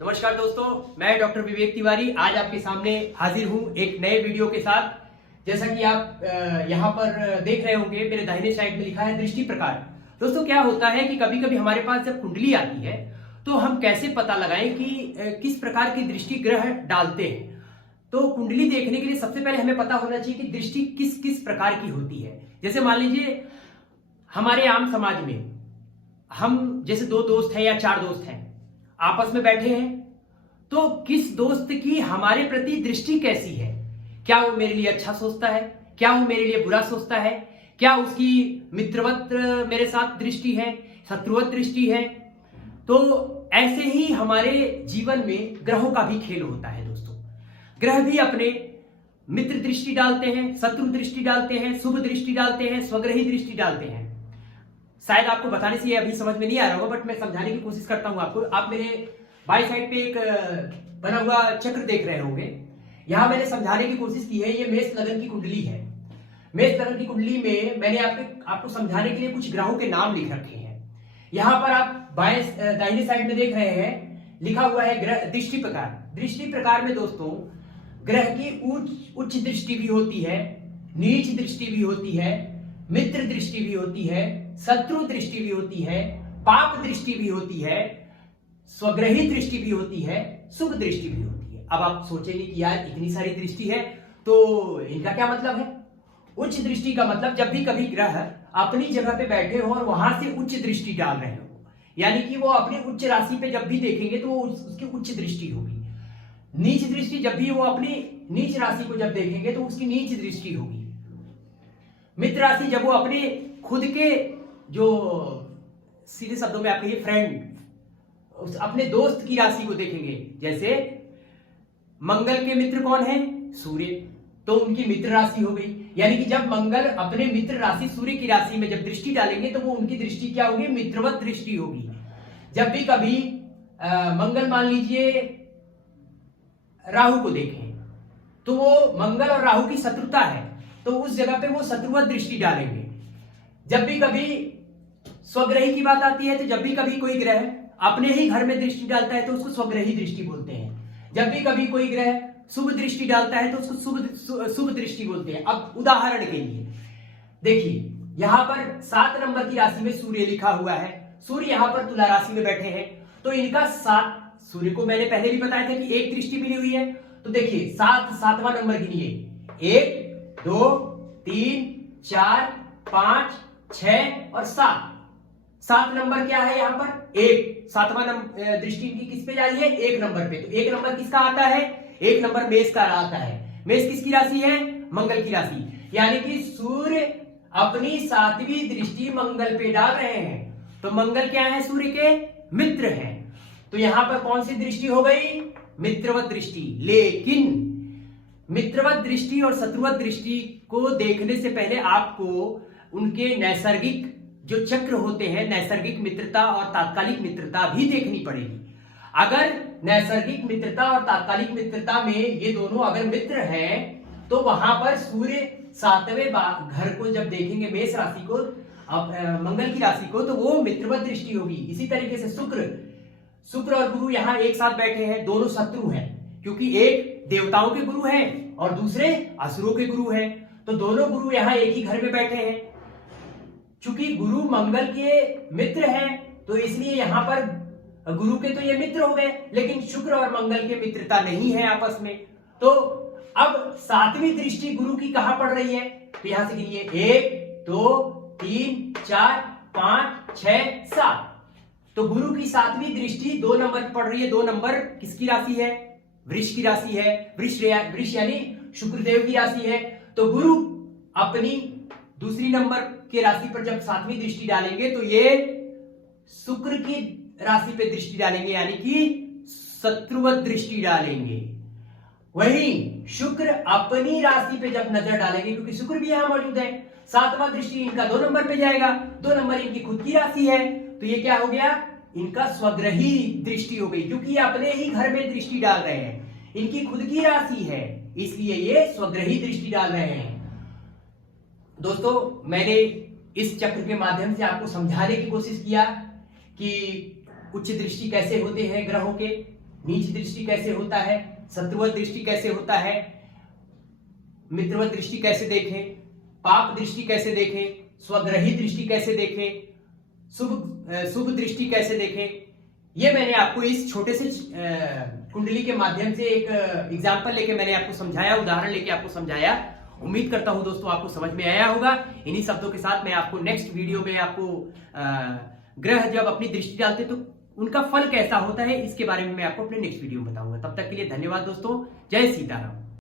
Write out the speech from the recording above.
नमस्कार दोस्तों, मैं डॉक्टर विवेक तिवारी आज आपके सामने हाजिर हूं एक नए वीडियो के साथ। जैसा कि आप यहां पर देख रहे होंगे, मेरे दाहिने साइड में लिखा है दृष्टि प्रकार। दोस्तों, क्या होता है कि कभी कभी हमारे पास जब कुंडली आती है तो हम कैसे पता लगाएं कि किस प्रकार की दृष्टि ग्रह डालते हैं। तो कुंडली देखने के लिए सबसे पहले हमें पता होना चाहिए कि दृष्टि किस किस प्रकार की होती है। जैसे मान लीजिए हमारे आम समाज में हम जैसे दो दोस्त हैं या चार दोस्त हैं, आपस में बैठे हैं, तो किस दोस्त की हमारे प्रति दृष्टि कैसी है। क्या वो मेरे लिए अच्छा सोचता है, क्या वो मेरे लिए बुरा सोचता है, क्या उसकी मित्रवत मेरे साथ दृष्टि है, शत्रुवत दृष्टि है। तो ऐसे ही हमारे जीवन में ग्रहों का भी खेल होता है दोस्तों। ग्रह भी अपने मित्र दृष्टि डालते हैं, शत्रु दृष्टि डालते हैं, शुभ दृष्टि डालते हैं, स्वग्रही दृष्टि डालते हैं। शायद आपको बताने से ये अभी समझ में नहीं आ रहा होगा, बट मैं समझाने की कोशिश करता हूं आपको। आप मेरे बाई साइड पे एक बना हुआ चक्र देख रहे होंगे। यहां मैंने समझाने की कोशिश की है, ये मेष लगन की कुंडली है। मेष लगन की कुंडली में मैंने आपको समझाने के लिए कुछ ग्रहों के नाम लिख रखे हैं। यहां पर आप दाहिने साइड में देख रहे हैं, लिखा हुआ है ग्रह दृष्टि प्रकार। दृष्टि प्रकार में दोस्तों ग्रह की उच्च दृष्टि भी होती है, नीच दृष्टि भी होती है, मित्र दृष्टि भी होती है, शत्रु दृष्टि भी होती है, पाप दृष्टि भी होती है, स्वग्रही दृष्टि भी होती है, शुभ दृष्टि भी होती है। अब आप सोचेंगे कि यार इतनी सारी दृष्टि है तो इनका क्या मतलब है। उच्च दृष्टि का मतलब जब भी कभी ग्रह अपनी जगह पे बैठे हो और वहां से उच्च दृष्टि डाल रहे हो, यानी कि वो अपनी उच्च राशि पे जब भी देखेंगे तो वो उसकी उच्च दृष्टि होगी। नीच दृष्टि जब भी वो अपनी नीच राशि को जब देखेंगे तो उसकी नीच दृष्टि होगी। मित्र राशि जब वो अपने खुद के, जो सीधे शब्दों में आप कहिए फ्रेंड, अपने दोस्त की राशि को देखेंगे। जैसे मंगल के मित्र कौन है? सूर्य, तो उनकी मित्र राशि हो गई। यानी कि जब मंगल अपने मित्र राशि सूर्य की राशि में जब दृष्टि डालेंगे तो वो उनकी दृष्टि क्या होगी? मित्रवत दृष्टि होगी। जब भी कभी मंगल मान लीजिए राहु को देखें तो वो मंगल और राहु की शत्रुता है, तो उस जगह पे वो शत्रुवत दृष्टि डालेंगे। जब भी कभी स्वग्रही की बात आती है, तो जब भी कभी कोई ग्रह अपने ही घर में दृष्टि डालता है तो उसको स्वग्रही दृष्टि बोलते हैं। जब भी कभी कोई ग्रह शुभ दृष्टि डालता है तो उसको शुभ दृष्टि बोलते हैं। अब उदाहरण के लिए देखिए, यहां पर 7 नंबर की राशि में सूर्य लिखा हुआ है। सूर्य यहां पर तुला राशि में बैठे हैं, तो इनका सूर्य को मैंने पहले भी बताया था कि एक दृष्टि मिली हुई है। तो देखिए 7वां नंबर गिनिए, 1 2 3 4 5 6 और 7 नंबर क्या है यहाँ पर? 1। 7वां दृष्टि इनकी किस पे जा रही है? 1 नंबर पे। तो 1 नंबर किसका आता है? 1 नंबर मेष का आता है। मेष किसकी राशि है? मंगल की राशि। यानी कि सूर्य अपनी 7वीं दृष्टि मंगल पे डाल रहे हैं। तो मंगल क्या है? सूर्य के मित्र हैं। तो यहां पर कौन सी दृष्टि हो गई? मित्रवत दृष्टि। लेकिन मित्रवत दृष्टि और शत्रुवत दृष्टि को देखने से पहले आपको उनके नैसर्गिक जो चक्र होते हैं, नैसर्गिक मित्रता और तात्कालिक मित्रता भी देखनी पड़ेगी। अगर नैसर्गिक मित्रता और तात्कालिक मित्रता में ये दोनों अगर मित्र हैं तो वहां पर सूर्य 7वें घर को जब देखेंगे, मेष राशि को, मंगल की राशि को, तो वो मित्रवत दृष्टि होगी। इसी तरीके से शुक्र और गुरु यहां एक साथ बैठे हैं, दोनों शत्रु हैं, क्योंकि एक देवताओं के गुरु हैं और दूसरे असुरों के गुरु हैं। तो दोनों गुरु यहां एक ही घर में बैठे हैं। चूंकि गुरु मंगल के मित्र हैं तो इसलिए यहां पर गुरु के तो ये मित्र हो गए, लेकिन शुक्र और मंगल के मित्रता नहीं है आपस में। तो अब 7वीं दृष्टि गुरु की कहां पड़ रही है? तो यहां से गिनिए, 1 2 3 4 5 6 7। तो गुरु की 7वीं दृष्टि 2 नंबर पड़ रही है। 2 नंबर किसकी राशि है? वृष की राशि है। वृष यानी शुक्रदेव की राशि है। तो गुरु अपनी दूसरी नंबर के राशि पर जब 7वीं दृष्टि डालेंगे तो ये शुक्र की राशि पे दृष्टि डालेंगे, यानी कि शत्रुवत दृष्टि डालेंगे। वहीं शुक्र अपनी राशि पे जब नजर डालेंगे, क्योंकि शुक्र भी यहां मौजूद है, 7वां दृष्टि इनका 2 नंबर पे जाएगा। 2 नंबर इनकी खुद की राशि है, तो ये क्या हो गया? इनका स्वग्रही दृष्टि हो गई, क्योंकि ये अपने ही घर में दृष्टि डाल रहे हैं। इनकी खुद की राशि है, इसलिए ये स्वग्रही दृष्टि डाल रहे हैं। दोस्तों, मैंने इस चक्र के माध्यम से आपको समझाने की कोशिश किया कि उच्च दृष्टि कैसे होते हैं ग्रहों के, नीच दृष्टि कैसे होता है, शत्रुवत दृष्टि कैसे होता है, मित्रवत दृष्टि कैसे देखें, पाप दृष्टि कैसे देखें, स्वग्रही दृष्टि कैसे देखें, शुभ दृष्टि कैसे देखें, ये मैंने आपको इस छोटे से कुंडली के माध्यम से एक एग्जाम्पल लेके मैंने आपको समझाया, उदाहरण लेके आपको समझाया। उम्मीद करता हूं दोस्तों आपको समझ में आया होगा। इन्हीं शब्दों के साथ मैं आपको नेक्स्ट वीडियो में आपको ग्रह जब अपनी दृष्टि डालते तो उनका फल कैसा होता है इसके बारे में मैं आपको अपने नेक्स्ट वीडियो में बताऊंगा। तब तक के लिए धन्यवाद दोस्तों। जय सीताराम।